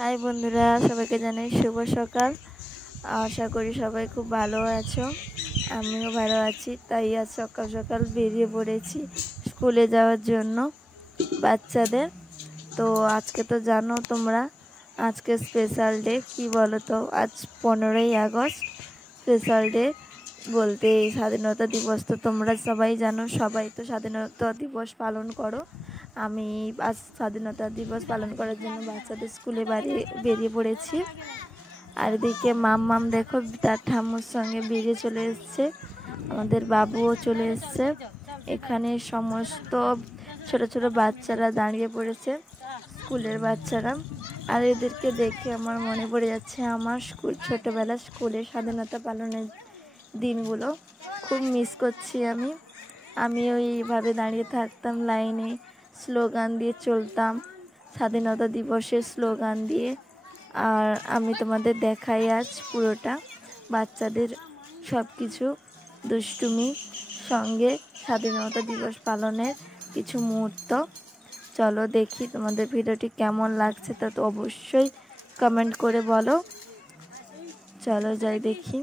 High বন্ধুরা, সবাইকে জানাই শুভ সকাল। আশা করি সবাই খুব ভালো আছো, আমিও ভালো আছি। তাই আজ সকাল সকাল বেরিয়ে পড়েছি স্কুলে যাওয়ার জন্য বাচ্চাদের। তো আজকে তো জানো তোমরা, আজকে স্পেশাল ডে। কি বলো তো, আজ 15ই আগস্ট। স্পেশাল ডে বলতে স্বাধীনতা দিবস তো তোমরা সবাই জানো, সবাই তো স্বাধীনতা দিবস পালন করো। আমি আজ স্বাধীনতা দিবস পালন করার জন্য বাচ্চাদের স্কুলে বেরিয়ে পড়েছি। আর এদিকে মাম দেখো তার ঠাম্মুর সঙ্গে বেরিয়ে চলে এসছে, আমাদের বাবুও চলে এসছে। এখানে সমস্ত ছোট ছোট বাচ্চারা দাঁড়িয়ে পড়েছে, স্কুলের বাচ্চারা। আর এদেরকে দেখে আমার মনে পড়ে যাচ্ছে আমার ছোটোবেলা স্কুলের স্বাধীনতা পালনের দিনগুলো। খুব মিস করছি আমি ওইভাবে দাঁড়িয়ে থাকতাম লাইনে, স্লোগান দিয়ে চলতাম, স্বাধীনতা দিবসের স্লোগান দিয়ে। আর আমি তোমাদের দেখাই আজ পুরোটা বাচ্চাদের সব কিছু দুষ্টুমি সঙ্গে স্বাধীনতা দিবস পালনের কিছু মুহূর্ত। চলো দেখি তোমাদের ভিডিওটি কেমন লাগছে, তা তো অবশ্যই কমেন্ট করে বলো। চলো যাই দেখি।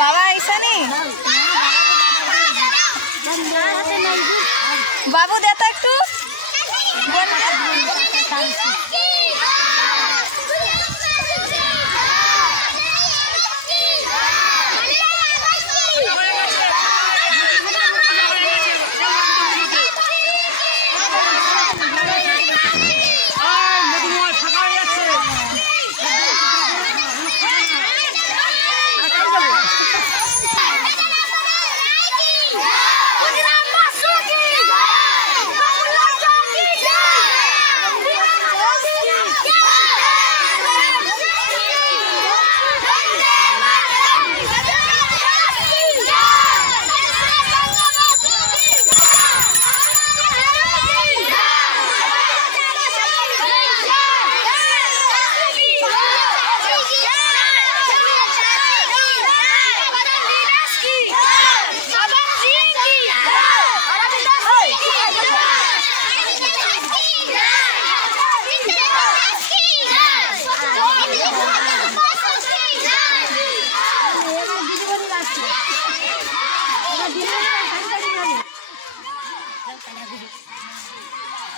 বাবা ऐसा नहीं बाबू देता একটু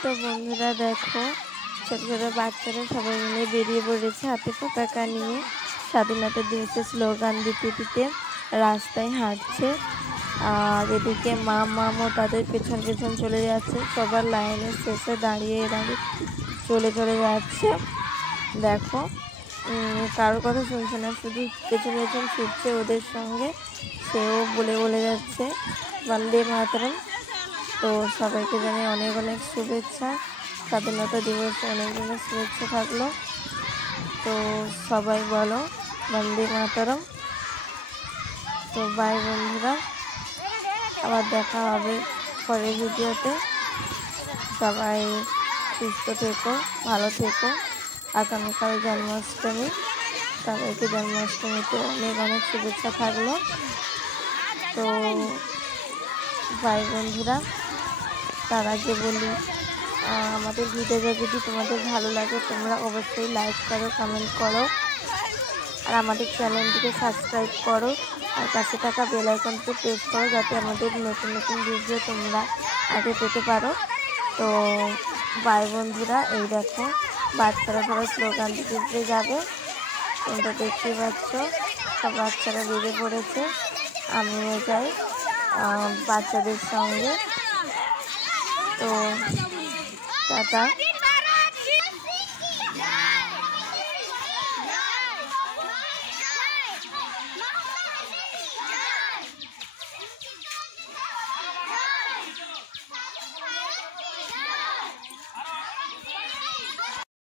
তো বন্ধুরা দেখো, ছোট ছোট বাচ্চারা সবাই মিলে বেরিয়ে পড়েছে হাতে পতাকা নিয়ে, স্বাধীনতা দিবসের স্লোগান দিতে দিতে রাস্তায় হাঁটছে। আর এদিকে মামও তাদের পেছন পেছন চলে যাচ্ছে, সবার লাইনের শেষে দাঁড়িয়ে চলে যাচ্ছে। দেখো কারোর কথা শুনছে না, শুধু পেছন পেছন ছুটছে ওদের সঙ্গে, সেও বলে যাচ্ছে বন্দে মাতরম। তো সবাইকে জানাই অনেক অনেক শুভেচ্ছা, স্বাধীনতা দিবসে অনেক অনেক শুভেচ্ছা থাকলো। তো সবাই বলো বন্দে মাতরম। তো বাই বন্ধুরা, আবার দেখা হবে পরের ভিডিওতে। সবাই সুস্থ থেকো, ভালো থেকো। আগামীকাল জন্মাষ্টমী, সবাইকে জন্মাষ্টমীতে অনেক অনেক শুভেচ্ছা থাকলো। তো বাই বন্ধুরা, তার আগে বলি আমাদের ভিডিওটা যদি তোমাদের ভালো লাগে তোমরা অবশ্যই লাইক করো, কমেন্ট করো, আর আমাদের চ্যানেলটিকে সাবস্ক্রাইব করো, আর পাশে থাকা বেল আইকনটি প্রেস করো যাতে আমাদের নতুন নতুন ভিডিও তোমরা আগে পেতে পারো। তো বাই বন্ধুরা, এই দেখো বাচ্চারা সবাই স্লোগান দিতে দিতে যাবে। তোমরা দেখতে পাচ্ছ সব বাচ্চারা বেরিয়ে পড়েছে, আমিও যাই বাচ্চাদের সঙ্গে। তো টাটা।